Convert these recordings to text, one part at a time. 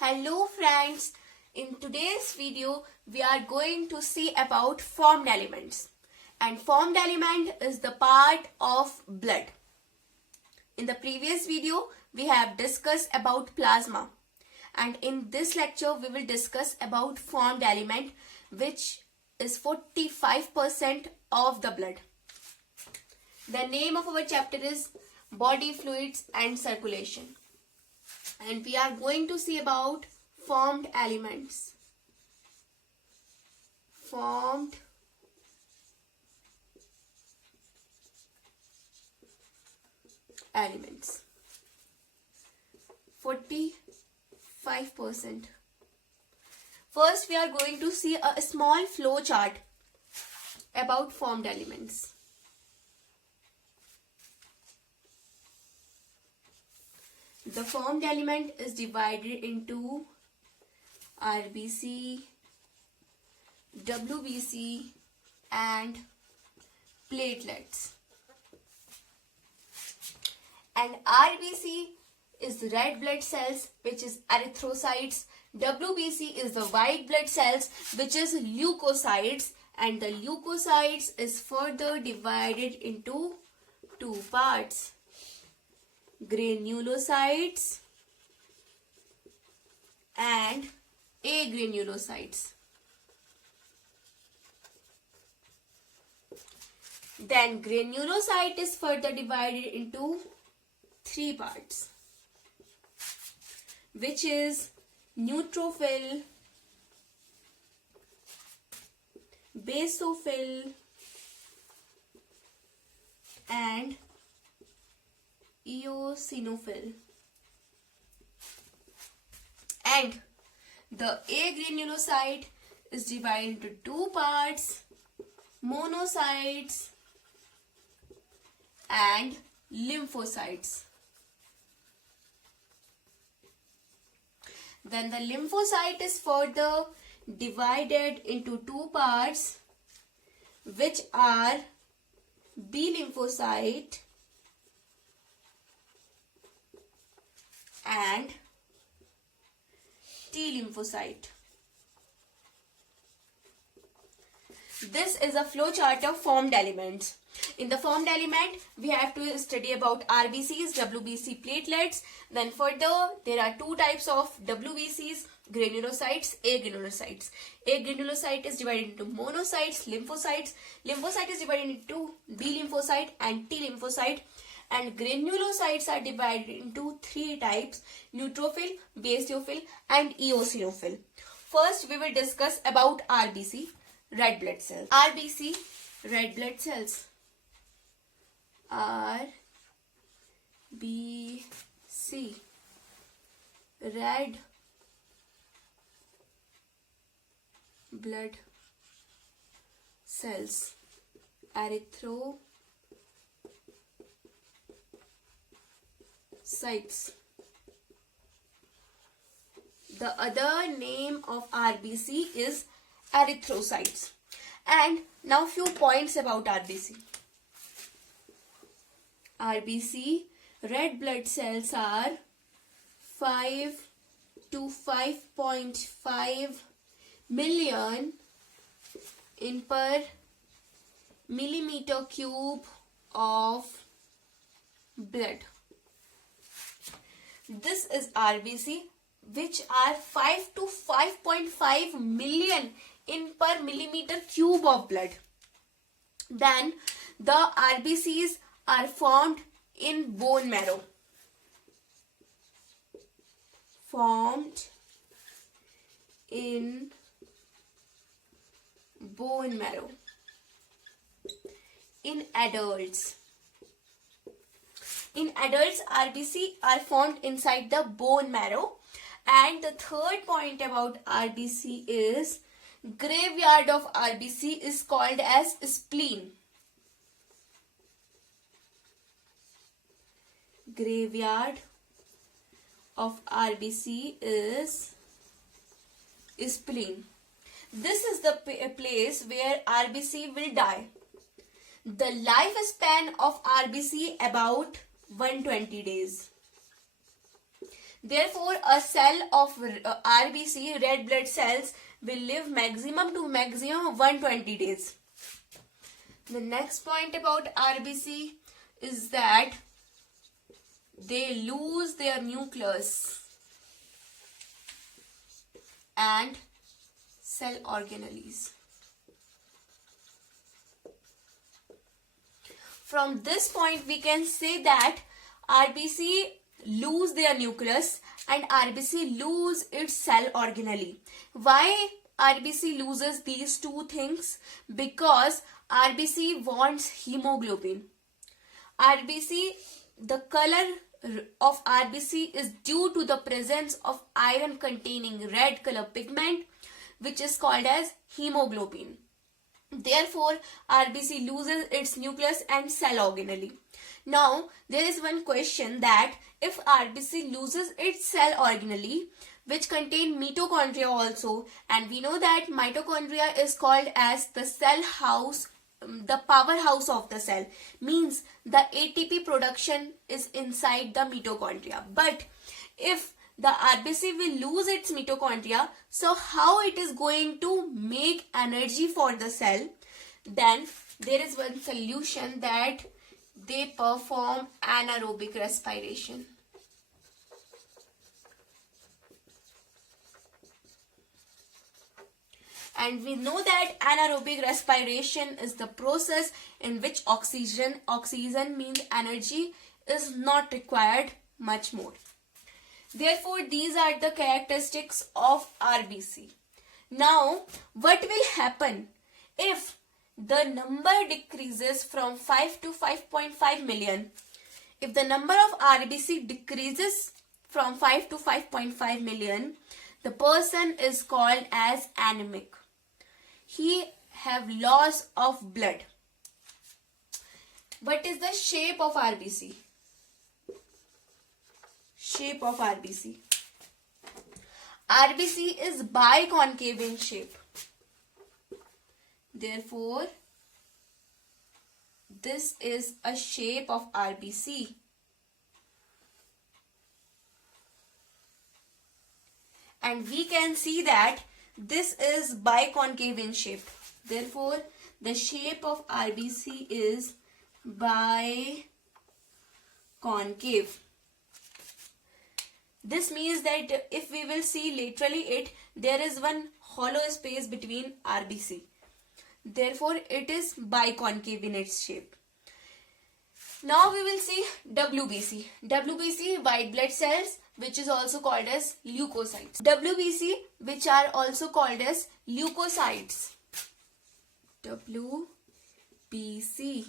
Hello friends, in today's video we are going to see about formed elements, and formed element is the part of blood. In the previous video we have discussed about plasma, and in this lecture we will discuss about formed element, which is 45% of the blood. The name of our chapter is body fluids and circulation. And we are going to see about formed elements. Formed elements. 45%. First, we are going to see a small flow chart about formed elements. The formed element is divided into Rbc, Wbc and platelets. And Rbc is red blood cells, which is erythrocytes. Wbc is the white blood cells, which is leukocytes, and the leukocytes is further divided into two parts: granulocytes and agranulocytes. Then granulocyte is further divided into three parts, which is neutrophil, basophil and eosinophil. And the agranulocyte is divided into two parts: monocytes and lymphocytes. Then the lymphocyte is further divided into two parts, which are B lymphocyte and T lymphocyte. This is a flow chart of formed elements. In the formed element, we have to study about RBCs, WBC, platelets. Then further, there are two types of WBCs: granulocytes, agranulocytes. Agranulocyte is divided into monocytes, lymphocytes. Lymphocyte is divided into B lymphocyte and T lymphocyte. And granulocytes are divided into three types: neutrophil, basophil and eosinophil. First, we will discuss about RBC, red blood cells. RBC, red blood cells. RBC, red blood cells. Erythrocytes. The other name of RBC is erythrocytes. And now few points about RBC. RBC, red blood cells, are 5 to 5.5 million in per millimeter cube of blood. This is RBC, which are 5 to 5.5 million in per millimeter cube of blood. Then the RBCs are formed in bone marrow. Formed in bone marrow in adults. In adults, RBC are formed inside the bone marrow. And the third point about RBC is graveyard of RBC is called as spleen. Graveyard of RBC is spleen. This is the place where RBC will die. The lifespan of RBC about 120 days. Therefore, a cell of RBC, red blood cells, will live maximum 120 days. The next point about RBC is that they lose their nucleus and cell organelles. From this point, we can say that RBC lose their nucleus and RBC lose its cell organelle. Why RBC loses these two things? Because RBC wants hemoglobin. The color of RBC is due to the presence of iron containing red color pigment, which is called as hemoglobin. Therefore, RBC loses its nucleus and cell organelle. Now, there is one question that if RBC loses its cell organelle, which contain mitochondria also, and we know that mitochondria is called as the cell house, the powerhouse of the cell, means the ATP production is inside the mitochondria. But if the RBC will lose its mitochondria, so how it is going to make energy for the cell? Then there is one solution, that they perform anaerobic respiration. And we know that anaerobic respiration is the process in which oxygen means energy, is not required much more. Therefore, these are the characteristics of RBC. Now, what will happen if the number decreases from 5 to 5.5 million? If the number of RBC decreases from 5 to 5.5 million, the person is called as anemic. He have loss of blood. What is the shape of RBC? Shape of RBC. RBC is biconcave in shape. Therefore, this is a shape of RBC. And we can see that this is biconcave in shape. Therefore, the shape of RBC is biconcave. This means that if we will see laterally there is one hollow space between RBC. Therefore, it is biconcave in its shape. Now we will see WBC. WBC, white blood cells, which is also called as leukocytes. WBC, which are also called as leukocytes. WBC.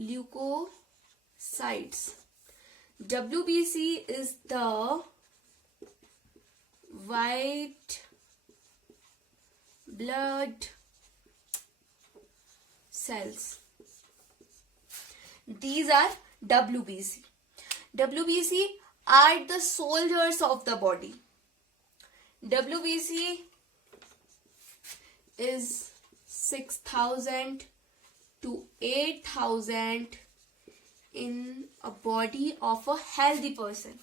Leukocytes. WBC is the white blood cells. These are WBC. WBC are the soldiers of the body. WBC is 6,000 to 8,000 in a body of a healthy person.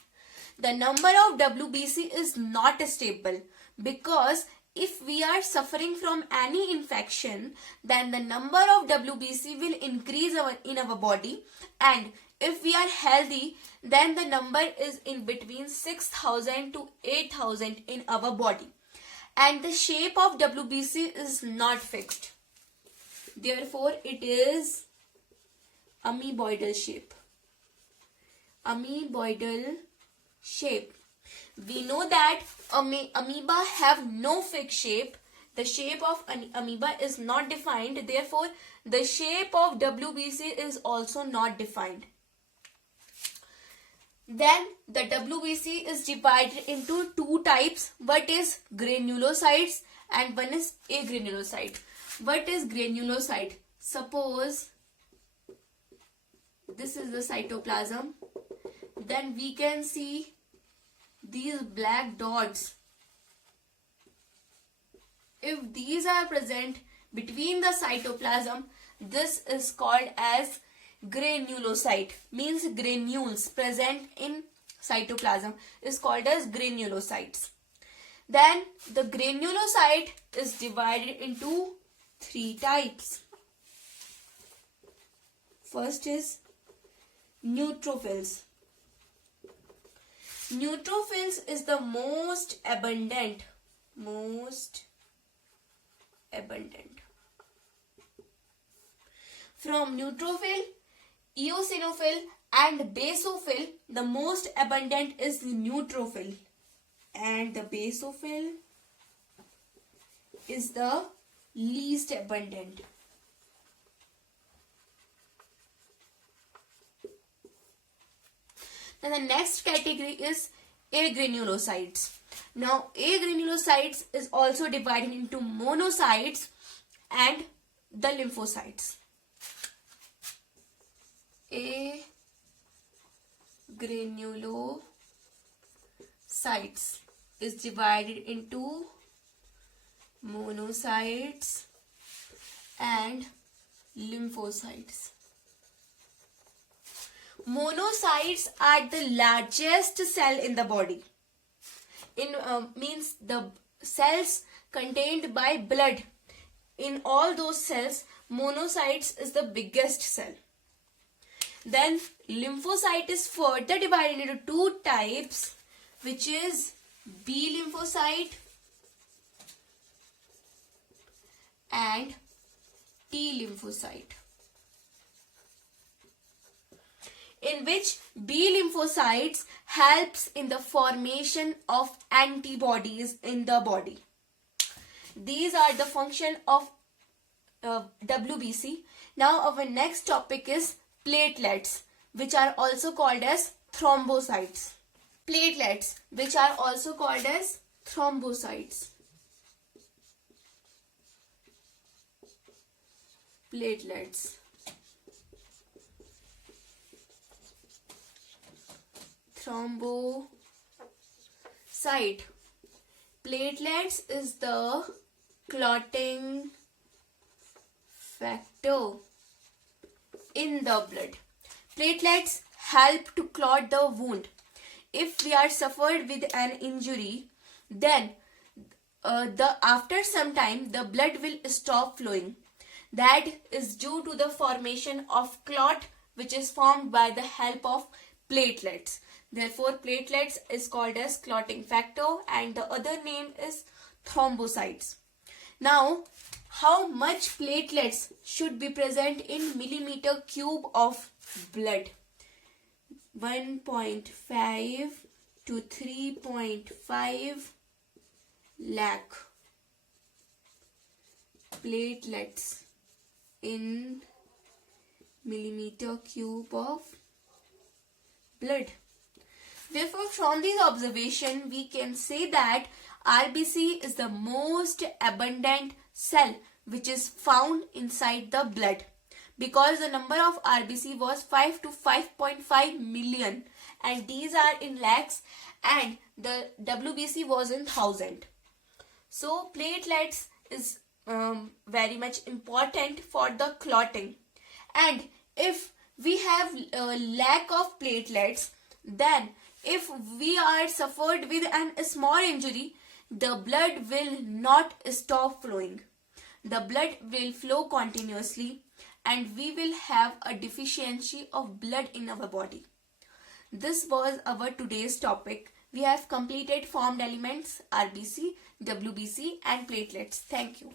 The number of WBC is not stable, because if we are suffering from any infection, then the number of WBC will increase in our body, and if we are healthy, then the number is in between 6,000 to 8,000 in our body. And the shape of WBC is not fixed. Therefore, it is amoeboidal shape. Amoeboidal shape. We know that amoeba have no fixed shape. The shape of an amoeba is not defined. Therefore, the shape of WBC is also not defined. Then the WBC is divided into two types. What is granulocytes and one is agranulocyte. What is granulocyte? Suppose this is the cytoplasm. Then we can see these black dots. If these are present between the cytoplasm, this is called as granulocyte means granules present in cytoplasm is called as granulocytes. Then the granulocyte is divided into 3 types. First is neutrophils. Neutrophils is the most abundant. From neutrophil, eosinophil and basophil, the most abundant is neutrophil and the basophil is the least abundant. Then the next category is agranulocytes. Now agranulocytes is also divided into monocytes and the lymphocytes. Agranulocytes is divided into monocytes and lymphocytes. Monocytes are the largest cell in the body. Means the cells contained by blood. In all those cells, monocytes is the biggest cell. Then lymphocyte is further divided into 2 types, which is B lymphocyte and T lymphocyte, in which B lymphocytes helps in the formation of antibodies in the body. These are the function of WBC. Now our next topic is platelets, which are also called as thrombocytes. Platelets, which are also called as thrombocytes. Platelets. Thrombocyte. Platelets is the clotting factor in the blood. Platelets help to clot the wound. If we are suffered with an injury, then after some time the blood will stop flowing. That is due to the formation of clot, which is formed by the help of platelets. Therefore, platelets is called as clotting factor and the other name is thrombocytes. Now, how much platelets should be present in millimeter cube of blood? 1.5 to 3.5 lakh platelets in millimeter cube of blood. Therefore, from this observation, we can say that RBC is the most abundant cell which is found inside the blood, because the number of RBC was 5 to 5.5 million and these are in lakhs and the WBC was in 1,000. So platelets is very much important for the clotting, and if we have a lack of platelets, then if we are suffered with a small injury, the blood will not stop flowing. The blood will flow continuously and we will have a deficiency of blood in our body. This was our today's topic. We have completed formed elements, RBC, WBC and platelets. Thank you.